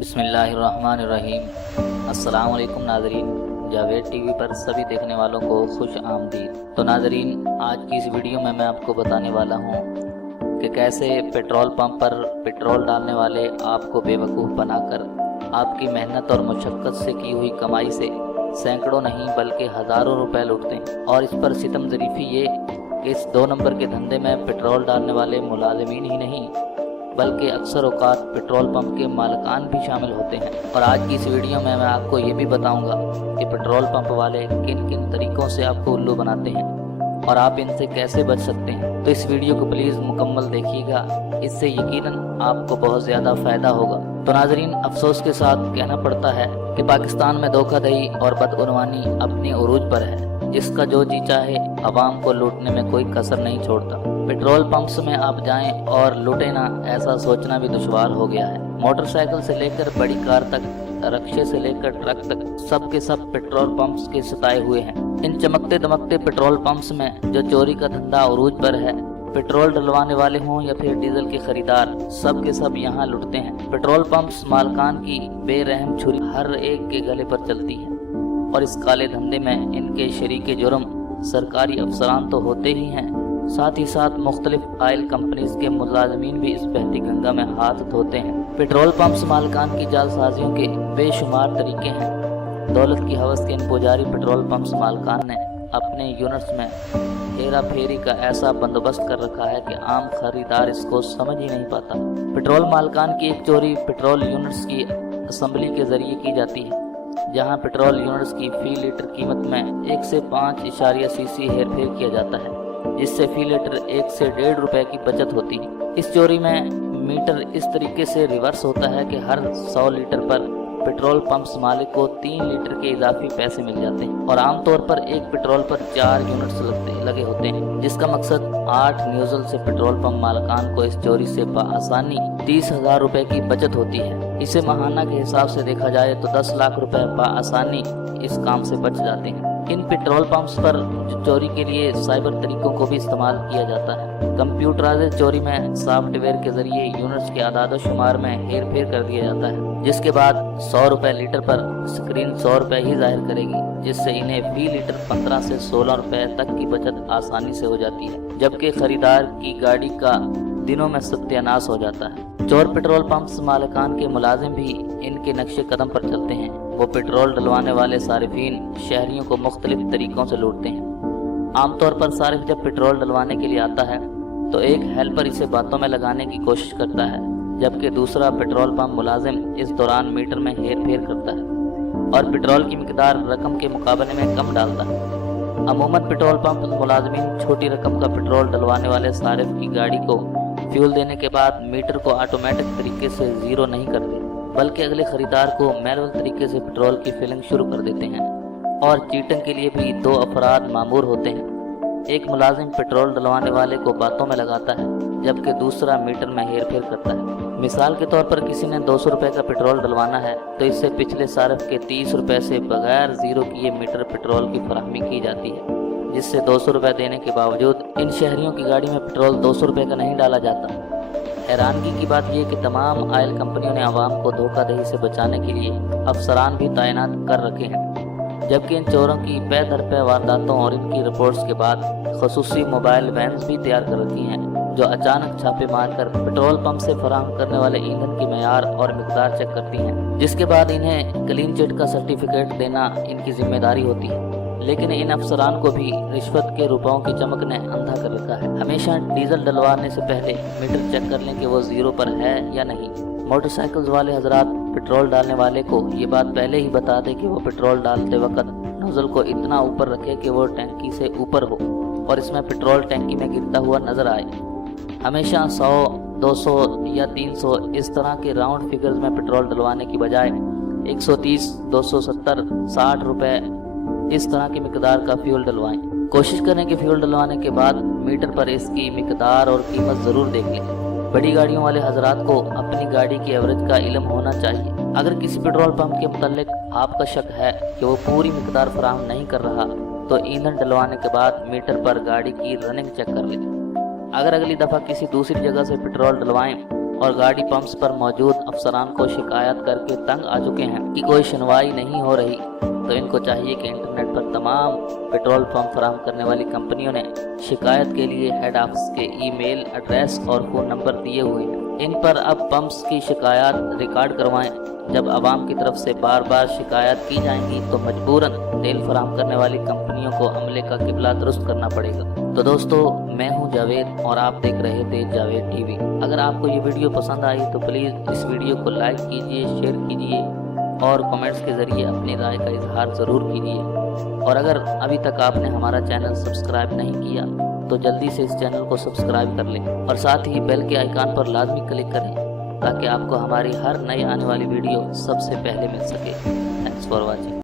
بسم اللہ الرحمن الرحیم۔ السلام علیکم ناظرین، جاوید ٹی وی پر سبھی دیکھنے والوں کو خوش آمدید۔ تو ناظرین، آج کی اس ویڈیو میں آپ کو بتانے والا ہوں کہ کیسے پیٹرول پمپ پر پیٹرول ڈالنے والے آپ کو بیوقوف بنا کر آپ کی محنت اور مشقت سے کی ہوئی کمائی سے سینکڑوں نہیں بلکہ ہزاروں روپے لوٹتے ہیں۔ اور اس پر ستم ظریفی یہ کہ اس 2 نمبر کے دھندے میں پیٹرول ڈالنے والے ملازمین ہی نہیں بلکہ اکثر اوقات پیٹرول پمپ کے مالکان بھی شامل ہوتے ہیں۔ اور آج کی اس ویڈیو میں آپ کو یہ بھی بتاؤں گا کہ پیٹرول پمپ والے کن کن طریقوں سے آپ کو الو بناتے ہیں اور آپ ان سے کیسے بچ سکتے ہیں۔ تو اس ویڈیو کو پلیز مکمل دیکھیے گا، اس سے یقیناً آپ کو بہت زیادہ فائدہ ہوگا۔ تو ناظرین، افسوس کے ساتھ کہنا پڑتا ہے کہ پاکستان میں دھوکہ دہی اور بدعنوانی اپنے عروج پر ہے، جس کا جو جی چاہے عوام کو لوٹنے میں کوئی کسر نہیں چھوڑتا۔ پیٹرول پمپس میں آپ جائیں اور لٹیں نہ، ایسا سوچنا بھی دشوار ہو گیا ہے۔ موٹر سائیکل سے لے کر بڑی کار تک، رکشے سے لے کر ٹرک تک، سب کے سب پیٹرول پمپس کے ستائے ہوئے ہیں۔ ان چمکتے دمکتے پیٹرول پمپس میں جو چوری کا دھندا عروج پر ہے، پیٹرول ڈلوانے والے ہوں یا پھر ڈیزل کے خریدار، سب کے سب یہاں لٹتے ہیں۔ پیٹرول پمپس مالکان کی بے رحم چھری ہر ایک کے گلے پر چلتی ہے، اور اس کالے دھندے میں ان کے شریک جرم سرکاری افسران تو ہوتے ہی ہیں، ساتھ ہی ساتھ مختلف آئل کمپنیز کے ملازمین بھی اس بہتی گنگا میں ہاتھ دھوتے ہیں۔ پیٹرول پمپس مالکان کی جعل سازیوں کے بے شمار طریقے ہیں۔ دولت کی ہوس کے ان پجاری پیٹرول پمپس مالکان نے اپنے یونٹس میں ہیرا پھیری کا ایسا بندوبست کر رکھا ہے کہ عام خریدار اس کو سمجھ ہی نہیں پاتا۔ پیٹرول مالکان کی ایک چوری پیٹرول یونٹس کی اسمبلی کے ذریعے کی جاتی ہے، جہاں پیٹرول یونٹس کی فی لیٹر قیمت میں 1 سے 5.0 cc ہیر پھیر کیا جاتا ہے، جس سے فی لیٹر 1 سے 1.5 روپے کی بچت ہوتی ہے۔ اس چوری میں میٹر اس طریقے سے ریورس ہوتا ہے کہ ہر 100 لیٹر پر پیٹرول پمپس مالک کو 3 لیٹر کے اضافی پیسے مل جاتے ہیں، اور عام طور پر ایک پیٹرول پر 4 یونٹس لگے ہوتے ہیں، جس کا مقصد 8 نیوزل سے پیٹرول پمپ مالکان کو اس چوری سے بآسانی 30,000 روپے کی بچت ہوتی ہے۔ اسے ماہانہ کے حساب سے دیکھا جائے تو 10 لاکھ روپے بآسانی اس کام سے بچ جاتے ہیں۔ ان پیٹرول پمپس پر چوری کے لیے سائبر طریقوں کو بھی استعمال کیا جاتا ہے۔ کمپیوٹرائزڈ چوری میں سافٹ ویئر کے ذریعے یونٹس کے اعداد و شمار میں ہیر پھیر کر دیا جاتا ہے، جس کے بعد 100 روپے لیٹر پر اسکرین 100 روپے ہی ظاہر کرے گی، جس سے انہیں فی لیٹر 15 سے 16 روپے تک کی بچت آسانی سے ہو جاتی ہے، جبکہ خریدار کی گاڑی کا دنوں میں ستیہ ناش ہو جاتا ہے۔ چور پیٹرول پمپس مالکان کے ملازم بھی ان کے نقش قدم پر چلتے ہیں۔ وہ پیٹرول ڈلوانے والے صارفین شہریوں کو مختلف طریقوں سے لوٹتے ہیں۔ عام طور پر صارف جب پیٹرول ڈلوانے کے لیے آتا ہے تو ایک ہیلپر اسے باتوں میں لگانے کی کوشش کرتا ہے، جبکہ دوسرا پیٹرول پمپ ملازم اس دوران میٹر میں ہیر پھیر کرتا ہے اور پیٹرول کی مقدار رقم کے مقابلے میں کم ڈالتا ہے۔ عموماً پیٹرول پمپ ملازمین چھوٹی رقم کا پیٹرول ڈلوانے والے صارف کی گاڑی کو فیول دینے کے بعد میٹر کو آٹومیٹک طریقے سے زیرو نہیں کرتے، بلکہ اگلے خریدار کو مینول طریقے سے پیٹرول کی فلنگ شروع کر دیتے ہیں۔ اور چیٹنگ کے لیے بھی 2 افراد مامور ہوتے ہیں۔ ایک ملازم پیٹرول ڈلوانے والے کو باتوں میں لگاتا ہے، جبکہ دوسرا میٹر میں ہیر پھیر کرتا ہے۔ مثال کے طور پر کسی نے 200 روپے کا پیٹرول ڈلوانا ہے تو اس سے پچھلے صارف کے 30 روپے سے بغیر زیرو کیے میٹر پیٹرول کی فراہمی کی جاتی ہے، جس سے 200 روپے دینے کے باوجود ان شہریوں کی گاڑی میں پیٹرول 200 روپے کا نہیں ڈالا جاتا۔ حیرانگی کی بات یہ کہ تمام آئل کمپنیوں نے عوام کو دھوکہ دہی سے بچانے کے لیے افسران بھی تعینات کر رکھے ہیں، جبکہ ان چوروں کی پے در پے وارداتوں اور ان کی رپورٹس کے بعد خصوصی موبائل وینز بھی تیار کر رکھی ہیں، جو اچانک چھاپے مار کر پیٹرول پمپ سے فراہم کرنے والے ایندھن کی معیار اور مقدار چیک کرتی ہیں، جس کے بعد انہیں کلین چٹ کا سرٹیفکیٹ دینا ان کی ذمہ داری ہوتی ہے۔ لیکن ان افسران کو بھی رشوت کے روپوں کی چمک نے اندھا کر رکھا ہے۔ ہمیشہ ڈیزل ڈلوانے سے پہلے میٹر چیک کر لیں کہ وہ زیرو پر ہے یا نہیں۔ موٹر سائیکل والے حضرات پیٹرول ڈالنے والے کو یہ بات پہلے ہی بتا دیں کہ وہ پیٹرول ڈالتے وقت نوزل کو اتنا اوپر رکھے کہ وہ ٹینکی سے اوپر ہو اور اس میں پیٹرول ٹینکی میں گرتا ہوا نظر آئے۔ ہمیشہ 100، 200 یا 300 اس طرح کے راؤنڈ فگرز میں پیٹرول ڈلوانے کی بجائے 130، 270، 60 روپے اس طرح کی مقدار کا فیول ڈلوائیں۔ کوشش کریں کہ فیول ڈلوانے کے بعد میٹر پر اس کی مقدار اور قیمت ضرور دیکھ لیں۔ بڑی گاڑیوں والے حضرات کو اپنی گاڑی کی ایوریج کا علم ہونا چاہیے۔ اگر کسی پیٹرول پمپ کے متعلق آپ کا شک ہے کہ وہ پوری مقدار فراہم نہیں کر رہا تو ایندھن ڈلوانے کے بعد میٹر پر گاڑی کی رننگ چیک کر لیں۔ اگر اگلی دفعہ کسی دوسری جگہ سے پیٹرول ڈلوائیں اور گاڑی پمپس پر موجود افسران کو شکایت کر کے تنگ آ چکے ہیں کہ کوئی سنوائی نہیں ہو رہی، تو ان کو چاہیے کہ انٹرنیٹ پر تمام پیٹرول پمپ فراہم کرنے والی کمپنیوں نے شکایت کے لیے ہیڈ آفس کے ای میل ایڈریس اور فون نمبر دیے ہوئے ہیں، ان پر اب پمپس کی شکایات ریکارڈ کروائیں۔ جب عوام کی طرف سے بار بار شکایات کی جائیں گی تو مجبوراً تیل فراہم کرنے والی کمپنیوں کو عملے کا قبلہ درست کرنا پڑے گا۔ تو دوستو، میں ہوں جاوید اور آپ دیکھ رہے تھے جاوید ٹی وی۔ اگر آپ کو یہ ویڈیو پسند آئی تو پلیز اس ویڈیو کو لائک کیجئے، شیئر کیجئے اور کمنٹس کے ذریعے اپنی رائے کا اظہار ضرور کیجئے۔ اور اگر ابھی تک آپ نے ہمارا چینل سبسکرائب نہیں کیا تو جلدی سے اس چینل کو سبسکرائب کر لیں اور ساتھ ہی بیل کے آئیکن پر لازمی کلک کریں تاکہ آپ کو ہماری ہر نئی آنے والی ویڈیو سب سے پہلے مل سکے۔ Thanks for watching.